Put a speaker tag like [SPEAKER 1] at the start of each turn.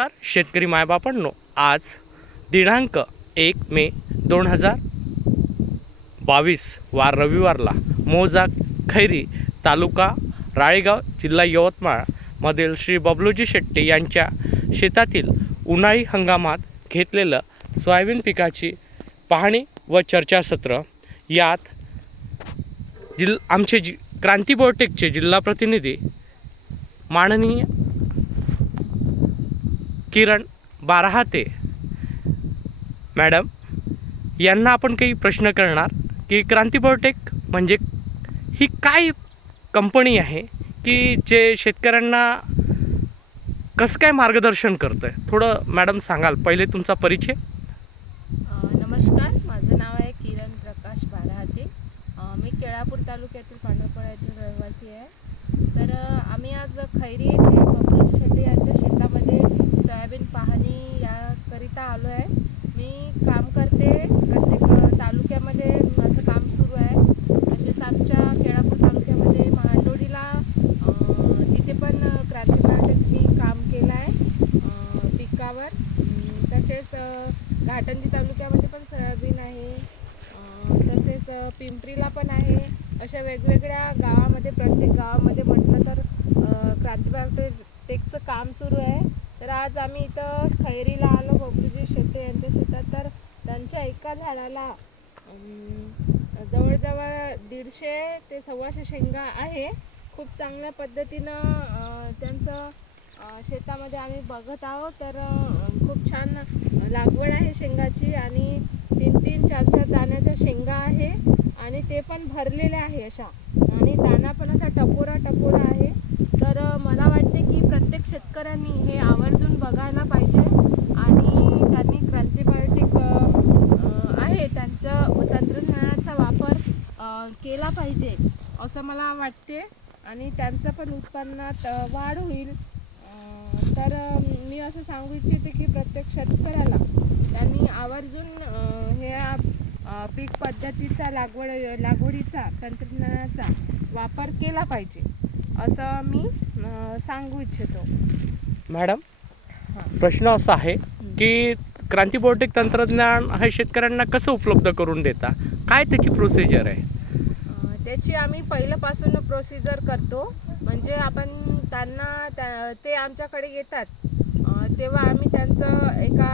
[SPEAKER 1] नमस्कार शेतकरी मायबापांनो आज दिनांक एक मे दोन हजार बावीस वार रविवारला मोजा खैरी तालुका राळेगाव जिल्हा यवतमाळमधील श्री बबलूजी शेट्टे यांच्या शेतातील उन्हाळी हंगामात घेतलेलं सोयाबीन पिकाची पाहणी व चर्चासत्र. यात जिल आमचे जि क्रांती बोटेकचे जिल्हा प्रतिनिधी माननीय किरण बाराहाते. मॅडम यांना आपण काही प्रश्न करणार की क्रांती बायोटेक म्हणजे ही काय कंपनी आहे की जे शेतकऱ्यांना कसं काय मार्गदर्शन करतं आहे थोडं मॅडम सांगाल पहिले तुमचा परिचय.
[SPEAKER 2] नमस्कार माझं नाव आहे किरण प्रकाश बाराहाते. मी केळापूर तालुक्यातील पांढरपडा येथील रहिवासी आहे. तर आम्ही आज खैरी येथे बबलू शेट्टी यांच्या शेतामध्ये सोयाबीन पाहणी याकरिता आलो आहे मी काम करते प्रत्येक अ, तालुक्यामध्ये माझं काम सुरू आहे तसेच आमच्या केळापूर तालुक्यामध्ये मांडोडीला अ, तिथे पण अ, क्रांती बायोटेक मी काम केलं आहे अ, पिकावर अम, तसेच अ, घाटंजी तालुक्यामध्ये पण सोयाबीन आहे. तसेच पिंपरीला पण आहे. अशा वेगवेगळ्या गावामध्ये प्रत्येक गावामध्ये म्हटलं तर अं, टेकचं काम सुरू आहे. तर आज आम्ही इथं खैरीला आलो बबलूजी शेते यांच्या शेतात तर त्यांच्या एका झाडाला जवळजवळ दीडशे ते सव्वाशे शेंगा आहे. खूप चांगल्या पद्धतीनं त्यांचं शेतामध्ये आम्ही बघत आहोत. तर खूप छान लागवड आहे शेंगाची आणि तीन तीन चार चार दाण्याच्या शेंगा आहे आणि ते पण भरलेले आहे अशा. आणि दाना पण असा टपोरा टपोरा आहे. तर मला वाटते की प्रत्येक शेतकऱ्यांनी हे आवर्जून बघायला पाहिजे आणि त्यांनी क्रांतीबायोटिक आहे त्यांचं तंत्रज्ञानाचा वापर केला पाहिजे असं मला वाटते. आणि त्यांचं पण उत्पन्नात वाढ होईल. तर मी असं सांगू इच्छिते की प्रत्येक शेतकऱ्याला त्यांनी आवर्जून अं, पीक पद्धतीचा लागवड लागवडीचा तंत्रज्ञानाचा वापर केला पाहिजे असं मी सांगू इच्छितो.
[SPEAKER 1] मॅडम
[SPEAKER 2] हां.
[SPEAKER 1] प्रश्न असा आहे की क्रांती बायोटेक तंत्रज्ञान हे शेतकऱ्यांना कसं उपलब्ध करून देता? काय त्याची प्रोसिजर आहे?
[SPEAKER 2] त्याची आम्ही पहिल्यापासून प्रोसिजर करतो. म्हणजे आपण त्यांना त्या ते आमच्याकडे येतात. तेव्हा आम्ही त्यांचं एका